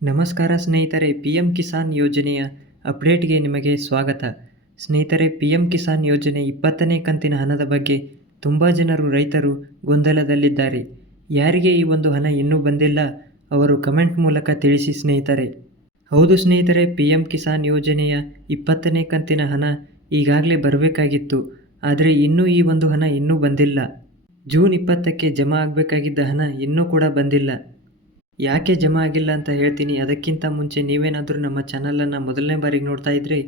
ನಮಸ್ಕಾರ ಸ್ನೇಹಿತರೆ, P M Kisan ಯೋಜನೆಯ ಅಪ್ಡೇಟ್ಗೆ ನಿಮಗೆ ಸ್ವಾಗತ. ಸ್ನೇಹಿತರೆ, ಪಿ ಎಂ ಕಿಸಾನ್ ಯೋಜನೆ 20ನೇ ಕಂತಿನ ಹಣದ ಬಗ್ಗೆ ತುಂಬ ಜನರು ರೈತರು ಗೊಂದಲದಲ್ಲಿದ್ದಾರೆ. ಯಾರಿಗೆ ಈ ಒಂದು ಹಣ ಇನ್ನೂ ಬಂದಿಲ್ಲ ಅವರು ಕಮೆಂಟ್ ಮೂಲಕ ತಿಳಿಸಿ ಸ್ನೇಹಿತರೆ. ಹೌದು ಸ್ನೇಹಿತರೆ, ಪಿ ಎಂ ಕಿಸಾನ್ ಯೋಜನೆಯ 20ನೇ ಕಂತಿನ ಹಣ ಈಗಾಗಲೇ ಬರಬೇಕಾಗಿತ್ತು. ಆದರೆ ಇನ್ನೂ ಈ ಒಂದು ಹಣ ಇನ್ನೂ ಬಂದಿಲ್ಲ. ಜೂನ್ 20ಕ್ಕೆ ಜಮಾ ಆಗಬೇಕಾಗಿದ್ದ ಹಣ ಇನ್ನೂ ಕೂಡ ಬಂದಿಲ್ಲ. ಯಾಕೆ ಜಮಾ ಆಗಿಲ್ಲ ಅಂತ ಹೇಳ್ತೀನಿ. ಅದಕ್ಕಿಂತ ಮುಂಚೆ ನೀವೇನಾದರೂ ನಮ್ಮ ಚಾನಲನ್ನು ಮೊದಲನೇ ಬಾರಿಗೆ ನೋಡ್ತಾ ಇದ್ದರೆ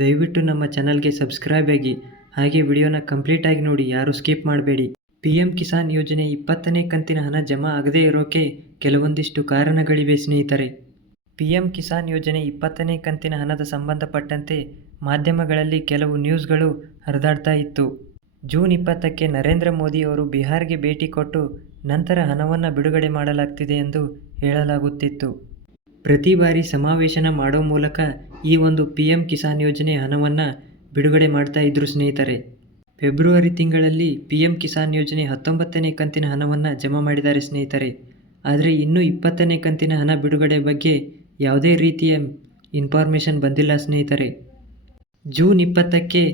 ದಯವಿಟ್ಟು ನಮ್ಮ ಚಾನಲ್ಗೆ ಸಬ್ಸ್ಕ್ರೈಬ್ ಆಗಿ, ಹಾಗೆ ವಿಡಿಯೋನ ಕಂಪ್ಲೀಟಾಗಿ ನೋಡಿ, ಯಾರು ಸ್ಕಿಪ್ ಮಾಡಬೇಡಿ. ಪಿ ಎಂ ಕಿಸಾನ್ ಯೋಜನೆ 20ನೇ ಕಂತಿನ ಹಣ ಜಮಾ ಆಗದೇ ಇರೋಕ್ಕೆ ಕೆಲವೊಂದಿಷ್ಟು ಕಾರಣಗಳಿವೆ ಸ್ನೇಹಿತರೆ. ಪಿ ಎಂ ಕಿಸಾನ್ ಯೋಜನೆ 20ನೇ ಕಂತಿನ ಹಣದ ಸಂಬಂಧಪಟ್ಟಂತೆ ಮಾಧ್ಯಮಗಳಲ್ಲಿ ಕೆಲವು ನ್ಯೂಸ್ಗಳು ಹರಿದಾಡ್ತಾ ಇತ್ತು. ಜೂನ್ 20ಕ್ಕೆ ನರೇಂದ್ರ ಮೋದಿಯವರು ಬಿಹಾರ್ಗೆ ಭೇಟಿ ಕೊಟ್ಟು ನಂತರ ಹಣವನ್ನು ಬಿಡುಗಡೆ ಮಾಡಲಾಗ್ತಿದೆ ಎಂದು ಹೇಳಲಾಗುತ್ತಿತ್ತು. ಪ್ರತಿ ಬಾರಿ ಸಮಾವೇಶನ ಮಾಡೋ ಮೂಲಕ ಈ ಒಂದು ಪಿ ಎಂ ಕಿಸಾನ್ ಯೋಜನೆ ಹಣವನ್ನು ಬಿಡುಗಡೆ ಮಾಡ್ತಾ ಇದ್ರು ಸ್ನೇಹಿತರೆ. ಫೆಬ್ರವರಿ ತಿಂಗಳಲ್ಲಿ ಪಿ ಎಂ ಕಿಸಾನ್ ಯೋಜನೆ 19ನೇ ಕಂತಿನ ಹಣವನ್ನು ಜಮಾ ಮಾಡಿದ್ದಾರೆ ಸ್ನೇಹಿತರೆ. ಆದರೆ ಇನ್ನೂ 20ನೇ ಕಂತಿನ ಹಣ ಬಿಡುಗಡೆ ಬಗ್ಗೆ ಯಾವುದೇ ರೀತಿಯ ಇನ್ಫಾರ್ಮೇಷನ್ ಬಂದಿಲ್ಲ ಸ್ನೇಹಿತರೆ. ಜೂನ್ 20ಕ್ಕೆ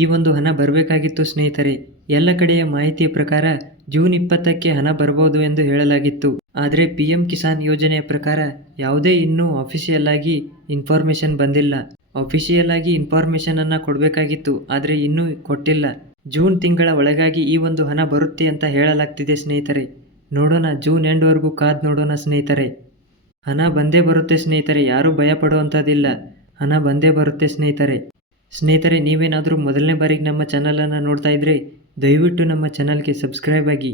ಈ ಒಂದು ಹಣ ಬರಬೇಕಾಗಿತ್ತು ಸ್ನೇಹಿತರೆ. ಎಲ್ಲ ಕಡೆಯ ಮಾಹಿತಿಯ ಪ್ರಕಾರ ಜೂನ್ 20ಕ್ಕೆ ಹಣ ಬರ್ಬೋದು ಎಂದು ಹೇಳಲಾಗಿತ್ತು. ಆದರೆ ಪಿ ಎಂ ಕಿಸಾನ್ ಯೋಜನೆಯ ಪ್ರಕಾರ ಯಾವುದೇ ಇನ್ನೂ ಅಫಿಷಿಯಲ್ ಆಗಿ ಇನ್ಫಾರ್ಮೇಷನ್ ಬಂದಿಲ್ಲ. ಅಫಿಷಿಯಲ್ ಆಗಿ ಇನ್ಫಾರ್ಮೇಷನನ್ನು ಕೊಡಬೇಕಾಗಿತ್ತು, ಆದರೆ ಇನ್ನೂ ಕೊಟ್ಟಿಲ್ಲ. ಜೂನ್ ತಿಂಗಳ ಒಳಗಾಗಿ ಈ ಒಂದು ಹಣ ಬರುತ್ತೆ ಅಂತ ಹೇಳಲಾಗ್ತಿದೆ ಸ್ನೇಹಿತರೆ. ನೋಡೋಣ, ಜೂನ್ ಎಂಡ್ವರೆಗೂ ಕಾದು ನೋಡೋಣ ಸ್ನೇಹಿತರೆ. ಹಣ ಬಂದೇ ಬರುತ್ತೆ ಸ್ನೇಹಿತರೆ, ಯಾರೂ ಭಯ ಪಡುವಂಥದ್ದಿಲ್ಲ. ಹಣ ಬಂದೇ ಬರುತ್ತೆ ಸ್ನೇಹಿತರೆ. ಸ್ನೇಹಿತರೆ, ನೀವೇನಾದರೂ ಮೊದಲನೇ ಬಾರಿಗೆ ನಮ್ಮ ಚಾನಲನ್ನು ನೋಡ್ತಾ ಇದ್ದರೆ ದಯವಿಟ್ಟು ನಮ್ಮ ಚಾನಲ್ಗೆ ಸಬ್ಸ್ಕ್ರೈಬ್ ಆಗಿ.